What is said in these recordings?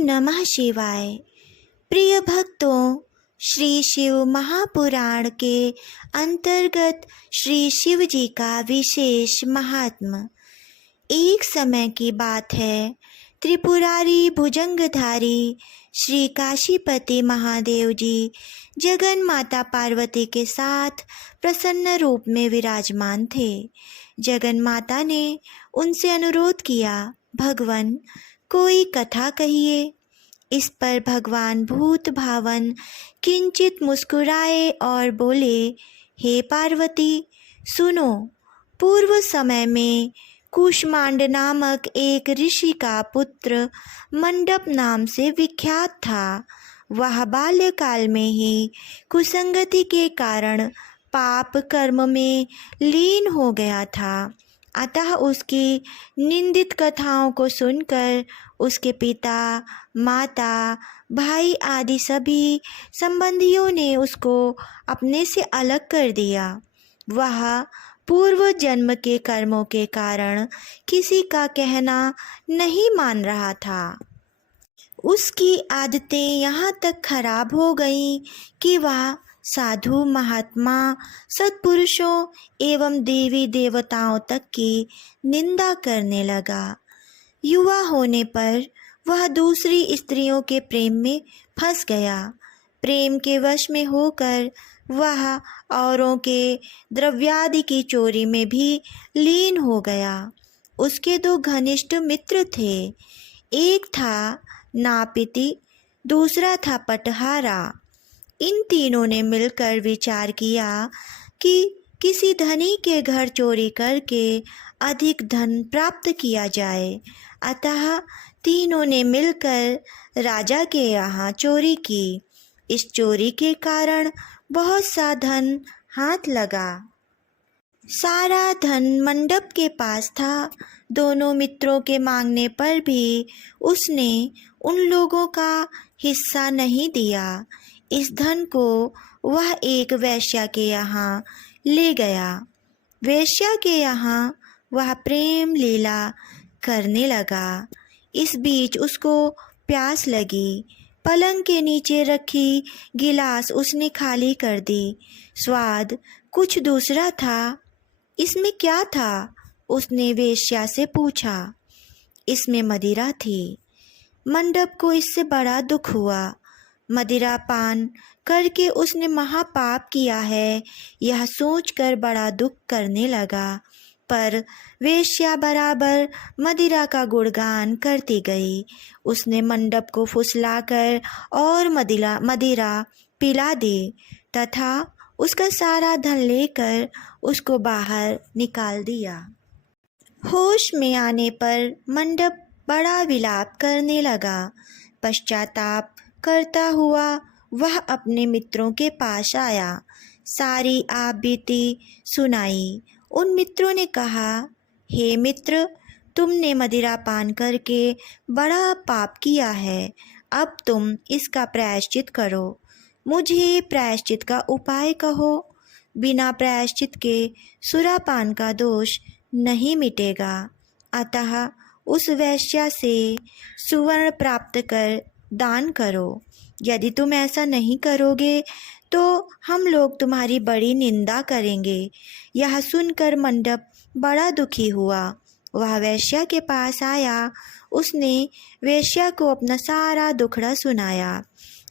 नमः शिवाय। प्रिय भक्तों, श्री शिव महापुराण के अंतर्गत श्री शिव जी का विशेष महात्म। एक समय की बात है, त्रिपुरारी भुजंगधारी श्री काशीपति महादेव जी जगन माता पार्वती के साथ प्रसन्न रूप में विराजमान थे। जगन माता ने उनसे अनुरोध किया, भगवान कोई कथा कहिए। इस पर भगवान भूत भावन किंचित मुस्कुराए और बोले, हे पार्वती सुनो, पूर्व समय में कुष्मांड नामक एक ऋषि का पुत्र मंडप नाम से विख्यात था। वह बाल्यकाल में ही कुसंगति के कारण पाप कर्म में लीन हो गया था। अतः उसकी निंदित कथाओं को सुनकर उसके पिता, माता, भाई आदि सभी संबंधियों ने उसको अपने से अलग कर दिया। वह पूर्व जन्म के कर्मों के कारण किसी का कहना नहीं मान रहा था। उसकी आदतें यहाँ तक खराब हो गईं कि वह साधु, महात्मा, सत्पुरुषों एवं देवी देवताओं तक की निंदा करने लगा। युवा होने पर वह दूसरी स्त्रियों के प्रेम में फंस गया। प्रेम के वश में होकर वह औरों के द्रव्यादि की चोरी में भी लीन हो गया। उसके दो घनिष्ठ मित्र थे, एक था नापिति, दूसरा था पटहारा। इन तीनों ने मिलकर विचार किया कि किसी धनी के घर चोरी करके अधिक धन प्राप्त किया जाए। अतः तीनों ने मिलकर राजा के यहाँ चोरी की। इस चोरी के कारण बहुत सा धन हाथ लगा। सारा धन मंडप के पास था। दोनों मित्रों के मांगने पर भी उसने उन लोगों का हिस्सा नहीं दिया। इस धन को वह एक वेश्या के यहाँ ले गया। वेश्या के यहाँ वह प्रेम लीला करने लगा। इस बीच उसको प्यास लगी। पलंग के नीचे रखी गिलास उसने खाली कर दी। स्वाद कुछ दूसरा था। इसमें क्या था? उसने वेश्या से पूछा। इसमें मदिरा थी। मंडप को इससे बड़ा दुख हुआ। मदिरा पान करके उसने महापाप किया है, यह सोचकर बड़ा दुख करने लगा। पर वेश्या बराबर मदिरा का गुणगान करती गई। उसने मंडप को फुसलाकर और मदिरा पिला दी तथा उसका सारा धन लेकर उसको बाहर निकाल दिया। होश में आने पर मंडप बड़ा विलाप करने लगा। पश्चाताप करता हुआ वह अपने मित्रों के पास आया। सारी आप बीती सुनाई। उन मित्रों ने कहा, हे मित्र, तुमने मदिरा पान करके बड़ा पाप किया है। अब तुम इसका प्रायश्चित करो। मुझे प्रायश्चित का उपाय कहो। बिना प्रायश्चित के सुरापान का दोष नहीं मिटेगा। अतः उस वेश्या से सुवर्ण प्राप्त कर दान करो। यदि तुम ऐसा नहीं करोगे तो हम लोग तुम्हारी बड़ी निंदा करेंगे। यह सुनकर मंडप बड़ा दुखी हुआ। वह वेश्या के पास आया। उसने वेश्या को अपना सारा दुखड़ा सुनाया।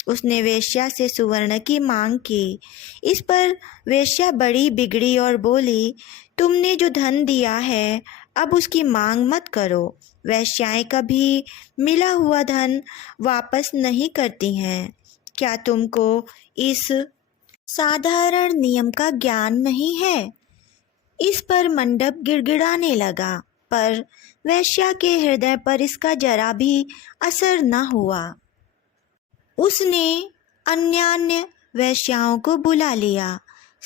उसने वेश्या से सुवर्ण की मांग की। इस पर वेश्या बड़ी बिगड़ी और बोली, तुमने जो धन दिया है अब उसकी मांग मत करो। वेश्याएं कभी मिला हुआ धन वापस नहीं करती हैं। क्या तुमको इस साधारण नियम का ज्ञान नहीं है? इस पर मंडप गिड़गिड़ाने लगा, पर वेश्या के हृदय पर इसका जरा भी असर न हुआ। उसने अन्यान्य वेश्याओं को बुला लिया।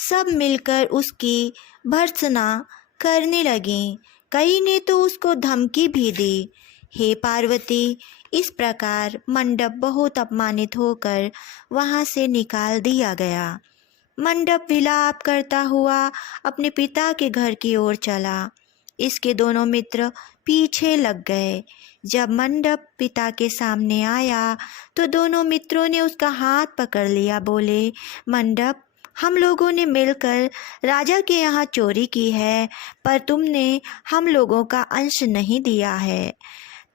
सब मिलकर उसकी भर्त्सना करने लगीं। कई ने तो उसको धमकी भी दी। हे पार्वती, इस प्रकार मंडप बहुत अपमानित होकर वहाँ से निकाल दिया गया। मंडप विलाप करता हुआ अपने पिता के घर की ओर चला। इसके दोनों मित्र पीछे लग गए। जब मंडप पिता के सामने आया तो दोनों मित्रों ने उसका हाथ पकड़ लिया। बोले, मंडप, हम लोगों ने मिलकर राजा के यहाँ चोरी की है, पर तुमने हम लोगों का अंश नहीं दिया है।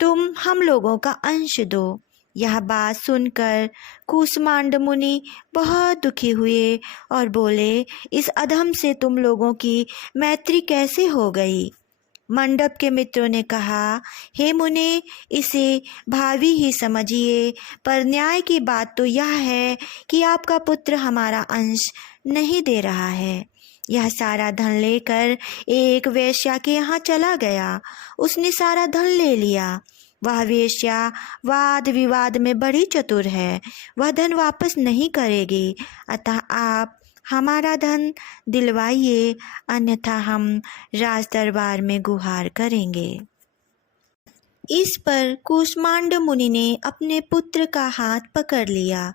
तुम हम लोगों का अंश दो। यह बात सुनकर कूष्मांड मुनि बहुत दुखी हुए और बोले, इस अधम से तुम लोगों की मैत्री कैसे हो गई? मंडप के मित्रों ने कहा, हे मुने, इसे भावी ही समझिए, पर न्याय की बात तो यह है कि आपका पुत्र हमारा अंश नहीं दे रहा है। यह सारा धन लेकर एक वेश्या के यहाँ चला गया। उसने सारा धन ले लिया। वह वेश्या वाद विवाद में बड़ी चतुर है। वह धन वापस नहीं करेगी। अतः आप हमारा धन दिलवाइए, अन्यथा हम राज दरबार में गुहार करेंगे। इस पर कूष्मांड मुनि ने अपने पुत्र का हाथ पकड़ लिया।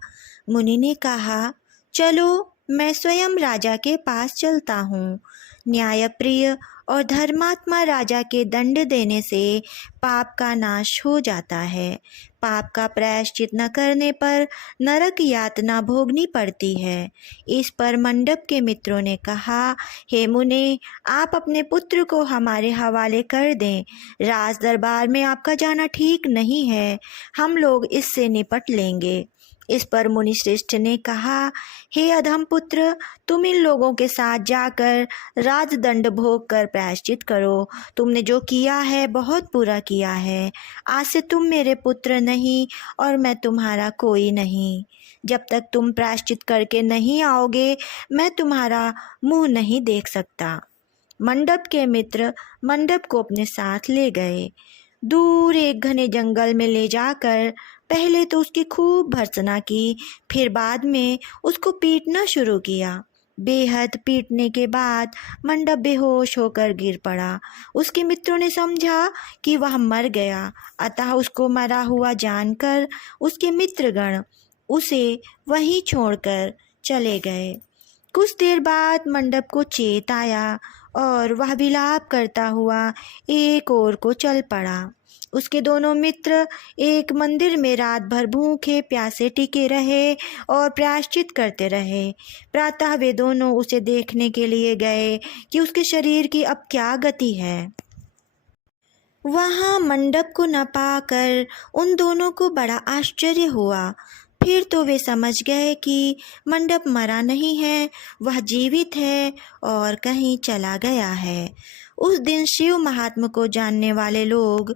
मुनि ने कहा, चलो, मैं स्वयं राजा के पास चलता हूँ। न्यायप्रिय और धर्मात्मा राजा के दंड देने से पाप का नाश हो जाता है। पाप का प्रायश्चित न करने पर नरक यातना भोगनी पड़ती है। इस पर मंडप के मित्रों ने कहा, हे मुने, आप अपने पुत्र को हमारे हवाले कर दें। राज दरबार में आपका जाना ठीक नहीं है। हम लोग इससे निपट लेंगे। इस पर मुनि श्रेष्ठ ने कहा, हे अधम पुत्र, तुम इन लोगों के साथ जाकर राजदंड भोग कर प्रायश्चित करो। तुमने जो किया है बहुत बुरा किया है। आज से तुम मेरे पुत्र नहीं और मैं तुम्हारा कोई नहीं। जब तक तुम प्रायश्चित करके नहीं आओगे, मैं तुम्हारा मुंह नहीं देख सकता। मंडप के मित्र मंडप को अपने साथ ले गए। दूर एक घने जंगल में ले जाकर पहले तो उसकी खूब भर्त्सना की, फिर बाद में उसको पीटना शुरू किया। बेहद पीटने के बाद मंडप बेहोश होकर गिर पड़ा। उसके मित्रों ने समझा कि वह मर गया, अतः उसको मरा हुआ जानकर उसके मित्रगण उसे वहीं छोड़कर चले गए। कुछ देर बाद मंडप को चेत आया और वह विलाप करता हुआ एक ओर को चल पड़ा। उसके दोनों मित्र एक मंदिर में रात भर भूखे प्यासे टिके रहे और प्रायश्चित करते रहे। प्रातः वे दोनों उसे देखने के लिए गए कि उसके शरीर की अब क्या गति है। वहाँ मंडप को न पाकर उन दोनों को बड़ा आश्चर्य हुआ। फिर तो वे समझ गए कि मंडप मरा नहीं है, वह जीवित है और कहीं चला गया है। उस दिन शिव महात्मा को जानने वाले लोग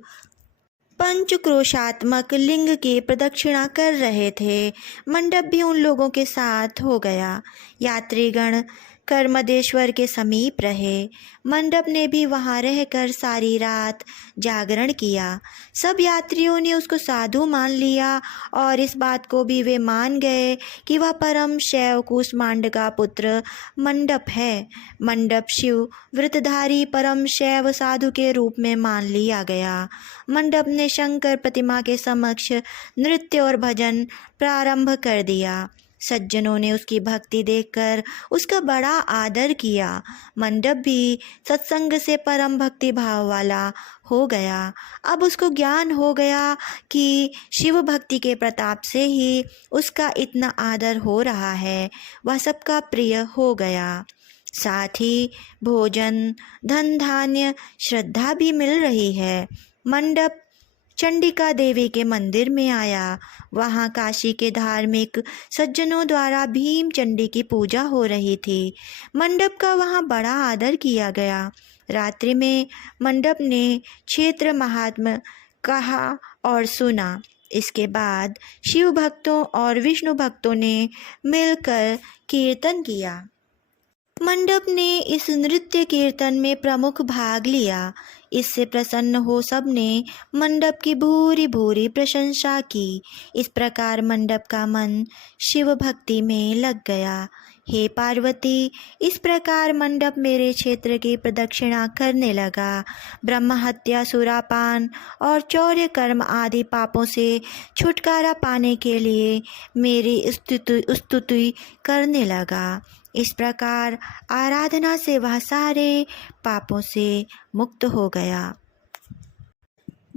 पंचक्रोशात्मक लिंग की प्रदक्षिणा कर रहे थे। मंडप भी उन लोगों के साथ हो गया। यात्रीगण कर्मदेश्वर के समीप रहे। मंडप ने भी वहाँ रहकर सारी रात जागरण किया। सब यात्रियों ने उसको साधु मान लिया और इस बात को भी वे मान गए कि वह परम शैव कूष्मांड का पुत्र मंडप है। मंडप शिव व्रतधारी परम शैव साधु के रूप में मान लिया गया। मंडप ने शंकर प्रतिमा के समक्ष नृत्य और भजन प्रारंभ कर दिया। सज्जनों ने उसकी भक्ति देखकर उसका बड़ा आदर किया। मंडप भी सत्संग से परम भक्ति भाव वाला हो गया। अब उसको ज्ञान हो गया कि शिव भक्ति के प्रताप से ही उसका इतना आदर हो रहा है। वह सबका प्रिय हो गया। साथ ही भोजन, धन धान्य, श्रद्धा भी मिल रही है। मंडप चंडिका देवी के मंदिर में आया। वहाँ काशी के धार्मिक सज्जनों द्वारा भीम चंडी की पूजा हो रही थी। मंडप का वहाँ बड़ा आदर किया गया। रात्रि में मंडप ने क्षेत्र महात्म्य कहा और सुना। इसके बाद शिव भक्तों और विष्णु भक्तों ने मिलकर कीर्तन किया। मंडप ने इस नृत्य कीर्तन में प्रमुख भाग लिया। इससे प्रसन्न हो सबने मंडप की भूरी भूरी प्रशंसा की। इस प्रकार मंडप का मन शिव भक्ति में लग गया। हे पार्वती, इस प्रकार मंडप मेरे क्षेत्र की प्रदक्षिणा करने लगा। ब्रह्म हत्या, सुरापान और चौर्य कर्म आदि पापों से छुटकारा पाने के लिए मेरी स्तुति करने लगा। इस प्रकार आराधना से वह सारे पापों से मुक्त हो गया।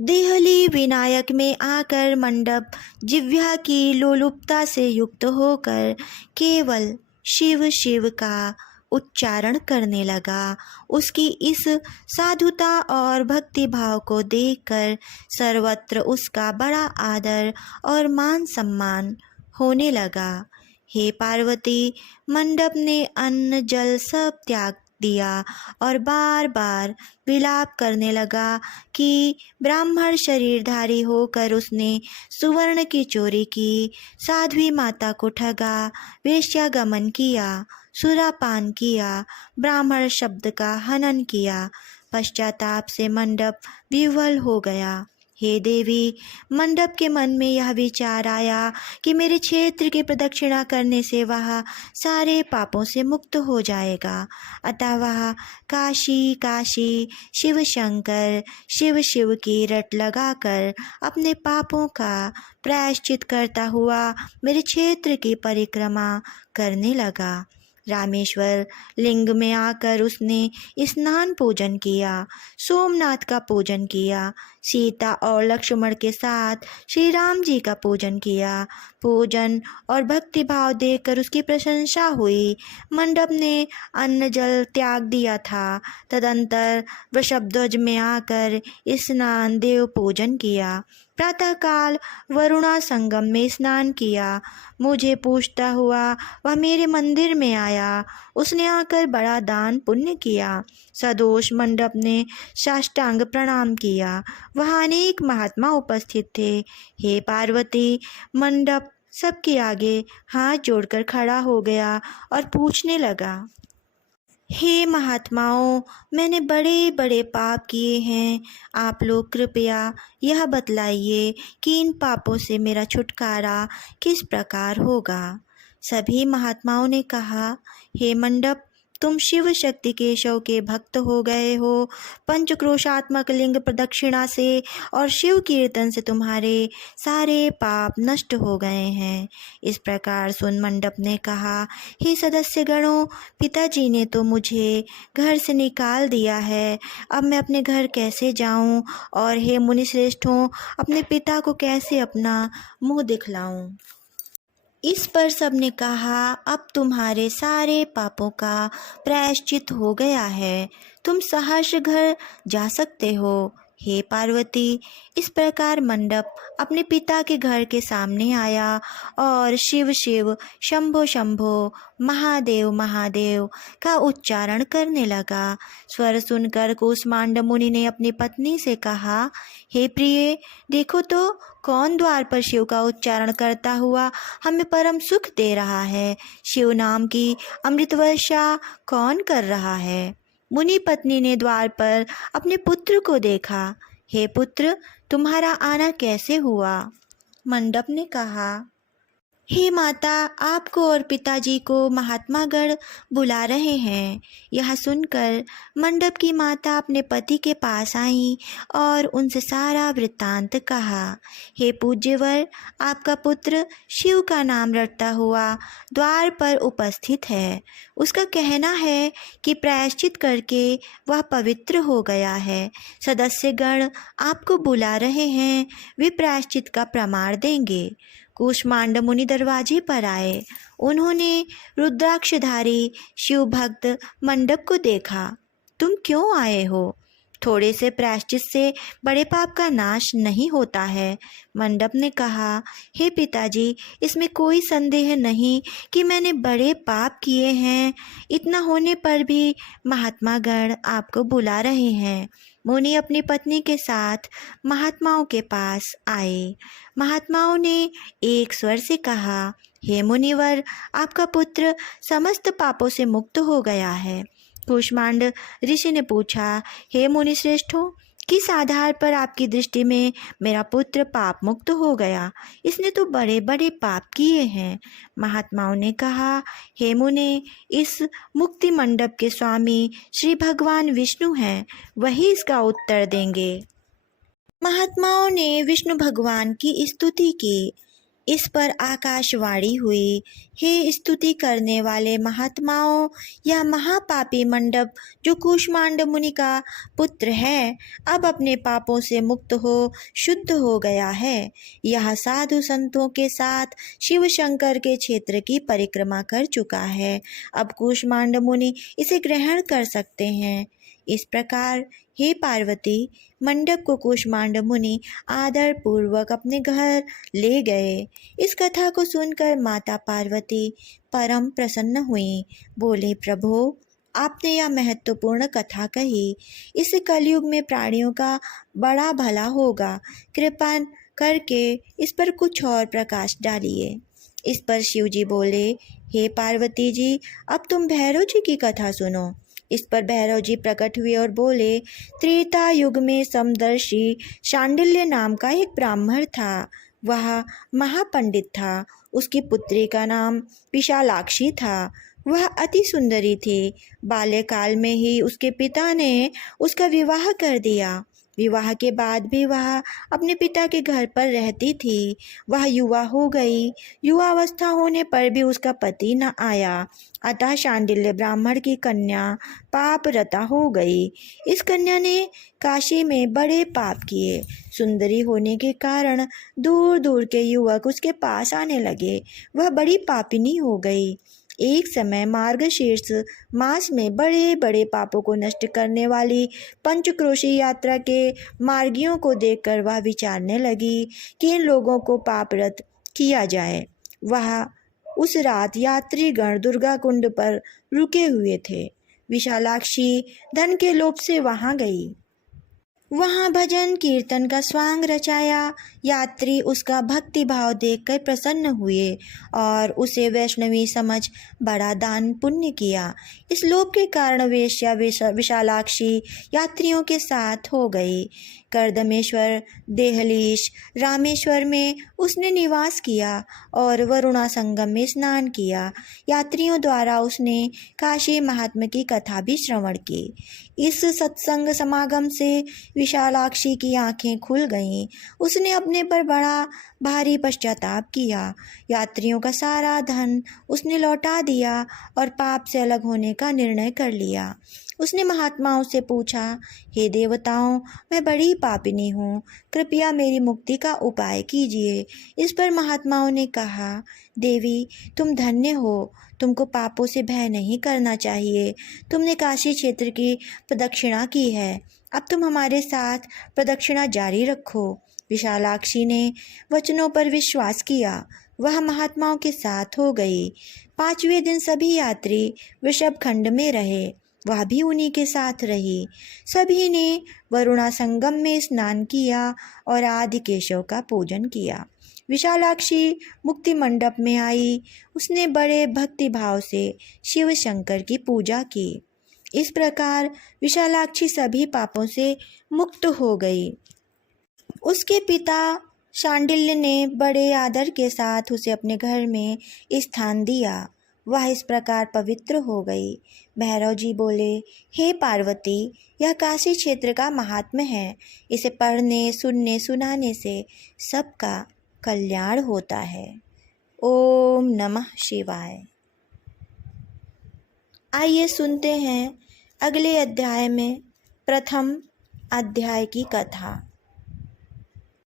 देहली विनायक में आकर मंडप जिह्वा की लोलुपता से युक्त होकर केवल शिव शिव का उच्चारण करने लगा। उसकी इस साधुता और भक्ति भाव को देखकर सर्वत्र उसका बड़ा आदर और मान सम्मान होने लगा। हे पार्वती, मंडप ने अन्न जल सब त्याग दिया और बार बार विलाप करने लगा कि ब्राह्मण शरीरधारी होकर उसने सुवर्ण की चोरी की, साध्वी माता को ठगा, वेश्यागमन किया, सुरापान किया, ब्राह्मण शब्द का हनन किया। पश्चाताप से मंडप विह्वल हो गया। हे देवी, मंडप के मन में यह विचार आया कि मेरे क्षेत्र की प्रदक्षिणा करने से वह सारे पापों से मुक्त हो जाएगा। अतः वह काशी काशी शिव शंकर शिव शिव की रट लगाकर अपने पापों का प्रायश्चित करता हुआ मेरे क्षेत्र की परिक्रमा करने लगा। रामेश्वर लिंग में आकर उसने स्नान पूजन किया, सोमनाथ का पूजन किया, सीता और लक्ष्मण के साथ श्री राम जी का पूजन किया। पूजन और भक्ति भाव देखकर उसकी प्रशंसा हुई। मंडप ने अन्न जल त्याग दिया था। तदंतर वृषभध्वज में आकर स्नान देव पूजन किया। प्रातःकाल वरुणा संगम में स्नान किया। मुझे पूछता हुआ वह मेरे मंदिर में आया। उसने आकर बड़ा दान पुण्य किया। सदोष मंडप ने साष्टांग प्रणाम किया। वहाँ अनेक महात्मा उपस्थित थे। हे पार्वती, मंडप सबके आगे हाथ जोड़कर खड़ा हो गया और पूछने लगा, हे महात्माओं, मैंने बड़े बड़े पाप किए हैं। आप लोग कृपया यह बतलाइए कि इन पापों से मेरा छुटकारा किस प्रकार होगा। सभी महात्माओं ने कहा, हे मंडप, तुम शिव शक्ति केशव के भक्त हो गए हो। पंचक्रोशात्मक लिंग प्रदक्षिणा से और शिव कीर्तन से तुम्हारे सारे पाप नष्ट हो गए हैं। इस प्रकार सुन मंडप ने कहा, हे सदस्य गणों, पिताजी ने तो मुझे घर से निकाल दिया है। अब मैं अपने घर कैसे जाऊं? और हे मुनिश्रेष्ठों, अपने पिता को कैसे अपना मुंह दिखलाऊं? इस पर सबने कहा, अब तुम्हारे सारे पापों का प्रायश्चित हो गया है, तुम सहर्ष घर जा सकते हो। हे पार्वती, इस प्रकार मंडप अपने पिता के घर के सामने आया और शिव शिव शंभो शंभो महादेव महादेव का उच्चारण करने लगा। स्वर सुनकर कूष्मांड मुनि ने अपनी पत्नी से कहा, हे प्रिय, देखो तो कौन द्वार पर शिव का उच्चारण करता हुआ हमें परम सुख दे रहा है। शिव नाम की अमृत वर्षा कौन कर रहा है? मुनि पत्नी ने द्वार पर अपने पुत्र को देखा। हे पुत्र, तुम्हारा आना कैसे हुआ? मंडप ने कहा, हे माता, आपको और पिताजी को महात्मागण बुला रहे हैं। यह सुनकर मंडप की माता अपने पति के पास आई और उनसे सारा वृत्तांत कहा। हे पूज्यवर, आपका पुत्र शिव का नाम रटता हुआ द्वार पर उपस्थित है। उसका कहना है कि प्रायश्चित करके वह पवित्र हो गया है। सदस्यगण आपको बुला रहे हैं, वे प्रायश्चित का प्रमाण देंगे। कूष्मांड मुनि दरवाजे पर आए। उन्होंने रुद्राक्षधारी शिव भक्त मंडप को देखा। तुम क्यों आए हो? थोड़े से प्रायश्चित से बड़े पाप का नाश नहीं होता है। मंडप ने कहा, हे पिताजी, इसमें कोई संदेह नहीं कि मैंने बड़े पाप किए हैं। इतना होने पर भी महात्मागण आपको बुला रहे हैं। मुनि अपनी पत्नी के साथ महात्माओं के पास आए। महात्माओं ने एक स्वर से कहा, हे मुनिवर, आपका पुत्र समस्त पापों से मुक्त हो गया है। कूष्मांड ऋषि ने पूछा, हे मुनिश्रेष्ठों, किस आधार पर आपकी दृष्टि में मेरा पुत्र पाप मुक्त हो गया? इसने तो बड़े बड़े पाप किए हैं। महात्माओं ने कहा, हे मुने, इस मुक्ति मंडप के स्वामी श्री भगवान विष्णु हैं, वही इसका उत्तर देंगे। महात्माओं ने विष्णु भगवान की स्तुति की। इस पर आकाशवाणी हुई, हे स्तुति करने वाले महात्माओं, यह महापापी मंडप जो कूष्मांड मुनि का पुत्र है, अब अपने पापों से मुक्त हो शुद्ध हो गया है। यह साधु संतों के साथ शिव शंकर के क्षेत्र की परिक्रमा कर चुका है। अब कूष्मांड मुनि इसे ग्रहण कर सकते हैं। इस प्रकार हे पार्वती, मंडप को कूष्मांड मुनि आदर पूर्वक अपने घर ले गए। इस कथा को सुनकर माता पार्वती परम प्रसन्न हुई। बोले, प्रभु, आपने यह महत्वपूर्ण कथा कही, इस कलयुग में प्राणियों का बड़ा भला होगा। कृपा करके इस पर कुछ और प्रकाश डालिए। इस पर शिव जी बोले, हे पार्वती जी, अब तुम भैरव जी की कथा सुनो। इस पर भैरव जी प्रकट हुए और बोले, त्रेता युग में समदर्शी शांडिल्य नाम का एक ब्राह्मण था। वह महापंडित था। उसकी पुत्री का नाम विशालाक्षी था। वह अति सुंदरी थी। बाल्यकाल में ही उसके पिता ने उसका विवाह कर दिया। विवाह के बाद भी वह अपने पिता के घर पर रहती थी। वह युवा हो गई। युवावस्था होने पर भी उसका पति न आया। अतः शांडिल्य ब्राह्मण की कन्या पापरता हो गई। इस कन्या ने काशी में बड़े पाप किए। सुंदरी होने के कारण दूर दूर के युवक उसके पास आने लगे। वह बड़ी पापिनी हो गई। एक समय मार्गशीर्ष मास में बड़े बड़े पापों को नष्ट करने वाली पंचक्रोशी यात्रा के मार्गियों को देखकर वह विचारने लगी कि इन लोगों को पापरत किया जाए। वह उस रात यात्रीगण दुर्गा कुंड पर रुके हुए थे। विशालाक्षी धन के लोभ से वहां गई। वहां भजन कीर्तन का स्वांग रचाया। यात्री उसका भक्ति भाव देखकर प्रसन्न हुए और उसे वैष्णवी समझ बड़ा दान पुण्य किया। इस लोभ के कारण वेश्या विशालाक्षी यात्रियों के साथ हो गई। कर्दमेश्वर, देहलीश, रामेश्वर में उसने निवास किया और वरुणा संगम में स्नान किया। यात्रियों द्वारा उसने काशी महात्मा की कथा भी श्रवण की। इस सत्संग समागम से विशालाक्षी की आंखें खुल गईं। उसने अपने पर बड़ा भारी पश्चाताप किया। यात्रियों का सारा धन उसने लौटा दिया और पाप से अलग होने का निर्णय कर लिया। उसने महात्माओं से पूछा, हे देवताओं, मैं बड़ी पापिनी हूँ, कृपया मेरी मुक्ति का उपाय कीजिए। इस पर महात्माओं ने कहा, देवी, तुम धन्य हो। तुमको पापों से भय नहीं करना चाहिए। तुमने काशी क्षेत्र की प्रदक्षिणा की है। अब तुम हमारे साथ प्रदक्षिणा जारी रखो। विशालाक्षी ने वचनों पर विश्वास किया। वह महात्माओं के साथ हो गई। 5वें दिन सभी यात्री वृषभ खंड में रहे। वह भी उन्हीं के साथ रही। सभी ने वरुणा संगम में स्नान किया और आदि केशव का पूजन किया। विशालाक्षी मुक्ति मंडप में आई। उसने बड़े भक्ति भाव से शिव शंकर की पूजा की। इस प्रकार विशालाक्षी सभी पापों से मुक्त हो गई। उसके पिता शांडिल्य ने बड़े आदर के साथ उसे अपने घर में स्थान दिया। वह इस प्रकार पवित्र हो गई। भैरव जी बोले, हे पार्वती, यह काशी क्षेत्र का महात्म्य है। इसे पढ़ने, सुनने, सुनाने से सबका कल्याण होता है। ओम नमः शिवाय। आइए सुनते हैं अगले अध्याय में प्रथम अध्याय की कथा।